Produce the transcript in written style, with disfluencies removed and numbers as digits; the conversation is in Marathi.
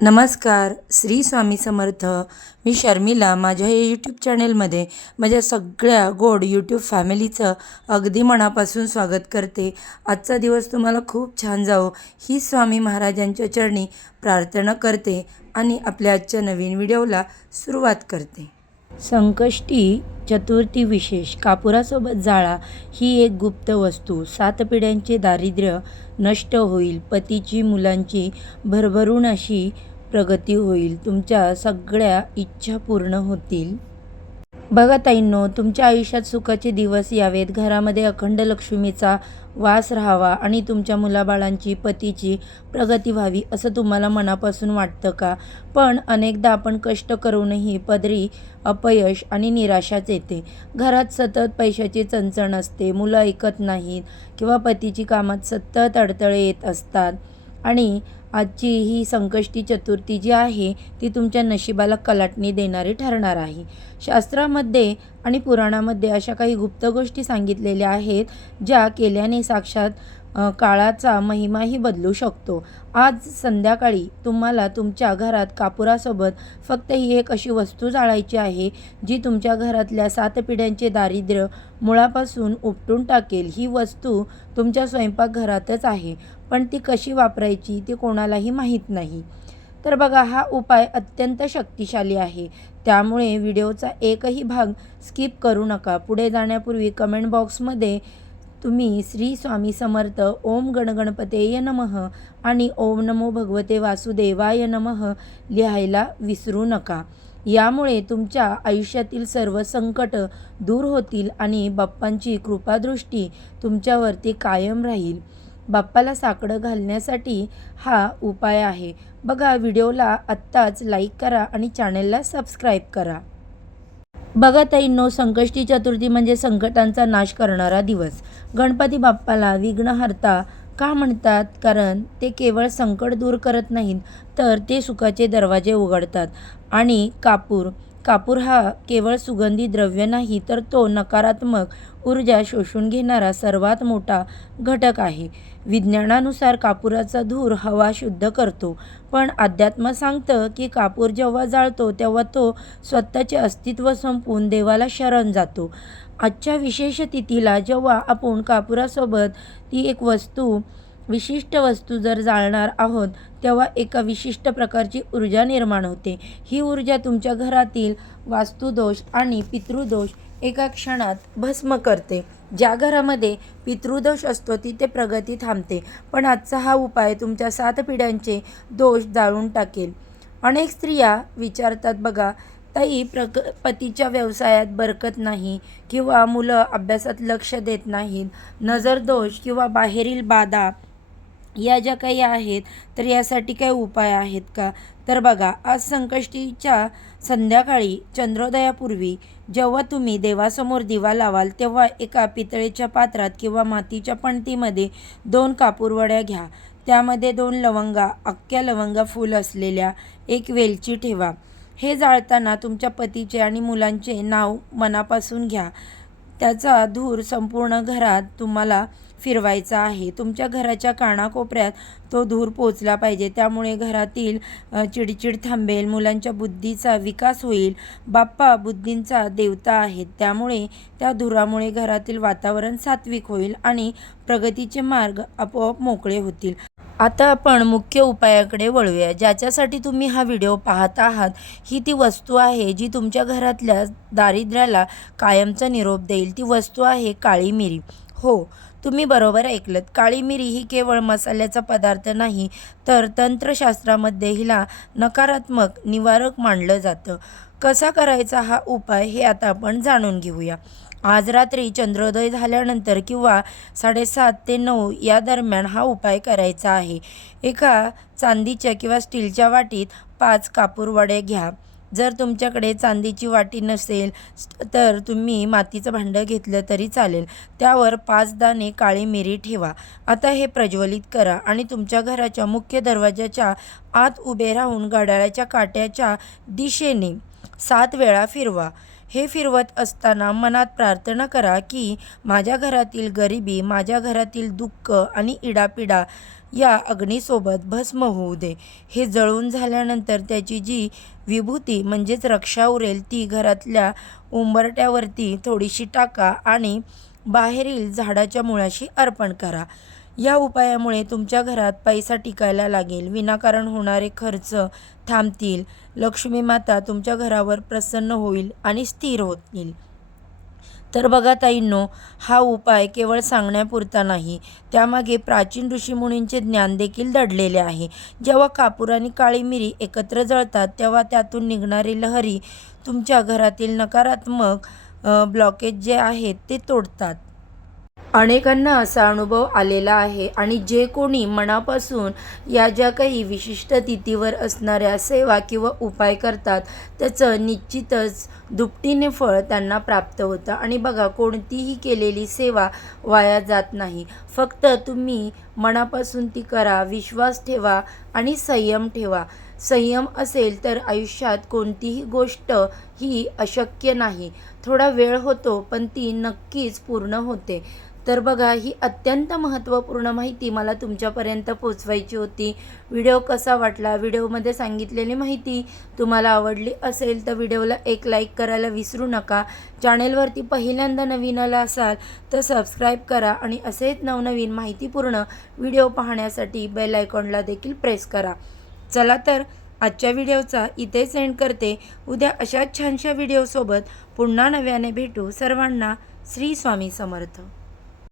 नमस्कार. श्री स्वामी समर्थ. मी शर्मिला. माझ्या या यूट्यूब चॅनेलमध्ये माझ्या सगळ्या गोड यूट्यूब फॅमिलीचं अगदी मनापासून स्वागत करते. आजचा दिवस तुम्हाला खूप छान जावो ही स्वामी महाराजांच्या चरणी प्रार्थना करते आणि आपल्या आजच्या नवीन व्हिडिओला सुरुवात करते. संकष्टी चतुर्थी विशेष. कापुरासोबत जाळा ही एक गुप्त वस्तू. 7 पिढ्यांचे दारिद्र्य नष्ट होईल. पतीची मुलांची भरभरून अशी प्रगती होईल. तुमच्या सगळ्या इच्छा पूर्ण होतील. बघा ताईंनो, तुमच्या आयुष्यात सुखाचे दिवस यावेत. घरामध्ये अखंड लक्ष्मीचा वास राहावा आणि तुमच्या मुलाबाळांची पतीची प्रगती व्हावी असं तुम्हाला मनापासून वाटतं का? पण अनेकदा आपण कष्ट करूनही पदरी अपयश आणि निराशाच येते. घरात सतत पैशाची चणचण असते. मुलं ऐकत नाहीत किंवा पतीची कामात सतत अडथळे येत असतात. आणि आजची ही संकष्टी चतुर्थी जी आहे ती तुमच्या नशिबाला कलाटणी देणारी ठरणार आहे. शास्त्रामध्ये आणि पुराणामध्ये अशा काही गुप्त गोष्टी सांगितलेल्या आहेत ज्या केल्याने साक्षात काळाचा महिमाही बदलू शकतो. आज संध्याकाळी तुम्हाला तुमच्या घरात कापुरासोबत फक्त ही एक अशी वस्तू जाळायची आहे जी तुमच्या घरातल्या 7 पिढ्यांचे दारिद्र्य मुळापासून उपटून टाकेल. ही वस्तू तुमच्या स्वयंपाकघरातच आहे, पण ती कशी वापरायची ते कोणालाही माहीत नाही. तर बघा, हा उपाय अत्यंत शक्तिशाली आहे. त्यामुळे व्हिडिओचा एकही भाग स्किप करू नका. पुढे जाण्यापूर्वी कमेंट बॉक्समध्ये तुम्ही श्री स्वामी समर्थ, ओम गणगणपतेय नमः आणि ओम नमो भगवते वासुदेवाय नमः लिहायला विसरू नका. यामुळे तुमच्या आयुष्यातील सर्व संकट दूर होतील आणि बाप्पांची कृपादृष्टी तुमच्यावरती कायम राहील. बाप्पाला साकडं घालण्यासाठी हा उपाय आहे. बघा, व्हिडिओला आत्ताच लाईक करा आणि चॅनेलला सबस्क्राईब करा. बघा ताईंनो, संकष्टी चतुर्थी म्हणजे संकटांचा नाश करणारा दिवस. गणपती बाप्पाला विघ्नहर्ता का म्हणतात? कारण ते केवळ संकट दूर करत नाहीत, तर ते सुखाचे दरवाजे उघडतात. आणि कापूर हा केवळ सुगंधी द्रव्य नाही, तर तो नकारात्मक ऊर्जा शोषून घेणारा सर्वात मोठा घटक आहे. विज्ञानानुसार कापुराचा धूर हवा शुद्ध करतो, पण अध्यात्म सांगतं की कापूर जेव्हा जाळतो तेव्हा तो स्वतःचे अस्तित्व संपवून देवाला शरण जातो. आजच्या विशेष तिथीला जेव्हा आपण कापुरासोबत ती एक विशिष्ट वस्तू जर जाळणार आहोत, तेव्हा एका विशिष्ट प्रकारची ऊर्जा निर्माण होते. ही ऊर्जा तुमच्या घरातील वास्तुदोष आणि पितृदोष एका क्षणात भस्म करते. ज्या घरामध्ये पितृदोष असतो तिथे प्रगती थांबते, पण आजचा हा उपाय तुमच्या 7 पिढ्यांचे दोष जाळून टाकेल. अनेक स्त्रिया विचारतात, बघा ताई, पतीच्या व्यवसायात बरकत नाही किंवा मुलं अभ्यासात लक्ष देत नाहीत, नजरदोष किंवा बाहेरील बाधा या ज्या काही आहेत, तर यासाठी काही उपाय आहेत का? तर बघा, आज संकष्टीच्या संध्याकाळी चंद्रोदयापूर्वी जेव्हा तुम्ही देवासमोर दिवा लावाल तेव्हा एका पितळेच्या पात्रात किंवा मातीच्या पणतीमध्ये 2 कापूरवड्या घ्या. त्यामध्ये 2 लवंगा, अख्ख्या लवंगा फूल असलेल्या, 1 वेलची ठेवा. हे जाळताना तुमच्या पतीचे आणि मुलांचे नाव मनापासून घ्या. त्याचा धूर संपूर्ण घरात तुम्हाला फिरवायचा आहे. तुमच्या घराच्या कानाकोपऱ्यात तो धूर पोचला पाहिजे. त्यामुळे घरातील चिडचिड थांबेल, मुलांच्या बुद्धीचा विकास होईल. बाप्पा बुद्धींचा देवता आहेत, त्यामुळे त्या धुरामुळे घरातील वातावरण सात्विक होईल आणि प्रगतीचे मार्ग आपोआप मोकळे होतील. आता आपण मुख्य उपायाकडे वळूया. ज्याच्यासाठी तुम्ही हा व्हिडिओ पाहत आहात, ही ती वस्तू आहे जी तुमच्या घरातल्या दारिद्र्याला कायमचा निरोप देईल. ती वस्तू आहे काळी मिरी. हो, तुम्ही बरोबर ऐकलत. काळी मिरी ही केवळ मसाल्याचा पदार्थ नाही, तर तंत्रशास्त्रामध्ये हिला नकारात्मक निवारक मानलं जातं. कसा करायचा हा उपाय हे आता आपण जाणून घेऊया. आज रात्री चंद्रोदय झाल्यानंतर किंवा 7:30 ते 9 या दरम्यान हा उपाय करायचा आहे. एका चांदीच्या किंवा स्टीलच्या वाटीत 5 कापूरवड्या घ्या. जर तुमच्याकडे चांदीची वाटी नसेल तर तुम्ही मातीचं भांडं घेतलं तरी चालेल. त्यावर 5 दाणे काळी मिरी ठेवा. आता हे प्रज्वलित करा आणि तुमच्या घराच्या मुख्य दरवाजाच्या आत उभे राहून घड्याळाच्या काट्याच्या दिशेने 7 वेळा फिरवा. हे फिरवत असताना मनात प्रार्थना करा की माझ्या घरातील गरिबी, माझ्या घरातील दुःख आणि इडापिडा या अग्नीसोबत भस्म होऊ दे. हे जळून झाल्यानंतर त्याची जी विभूती म्हणजेच रक्षा उरेल ती घरातल्या उंबरट्यावरती थोडीशी टाका आणि बाहेरील झाडाच्या मुळाशी अर्पण करा. या उपायामुळे तुमच्या घरात पैसा टिकायला लागेल, विनाकारण होणारे खर्च थांबतील, लक्ष्मी माता तुमच्या घरावर प्रसन्न होईल आणि स्थिर होतील. तर बघा ताईंनो, हा उपाय केवळ सांगण्यापुरता नाही, त्यामागे प्राचीन ऋषीमुनींचे ज्ञान देखील दडलेले आहे. जेव्हा कापूर आणि काळी मिरी एकत्र जळतात तेव्हा त्यातून निघणारी लहरी तुमच्या घरातील नकारात्मक ब्लॉकेज जे आहेत ते तोडतात. अनेकांना असा अनुभव आलेला आहे आणि जे कोणी मनापासून या ज्या काही विशिष्ट तिथीवर असणाऱ्या सेवा किंवा उपाय करतात त्याचं निश्चितच दुपटीने फळ त्यांना प्राप्त होतं. आणि बघा, कोणतीही केलेली सेवा वाया जात नाही. फक्त तुम्ही मनापासून ती करा, विश्वास ठेवा आणि संयम ठेवा. संयम असेल तर आयुष्यात कोणतीही गोष्ट ही अशक्य नाही. थोडा वेळ होतो पण ती नक्कीच पूर्ण होते. तर बघा, ही अत्यंत महत्त्वपूर्ण माहिती मला तुमच्यापर्यंत पोचवायची होती. व्हिडिओ कसा वाटला? व्हिडिओमध्ये सांगितलेली माहिती तुम्हाला आवडली असेल तर व्हिडिओला एक लाईक करायला विसरू नका. चॅनेलवरती पहिल्यांदा नवीन आला असाल तर सबस्क्राईब करा आणि असेच नवनवीन माहितीपूर्ण व्हिडिओ पाहण्यासाठी बेल आयकॉनला देखील प्रेस करा. चला तर आजच्या व्हिडिओचा इथेच एंड करते. उद्या अशाच छानशा व्हिडिओसोबत पुन्हा नव्याने भेटू. सर्वांना श्री स्वामी समर्थ.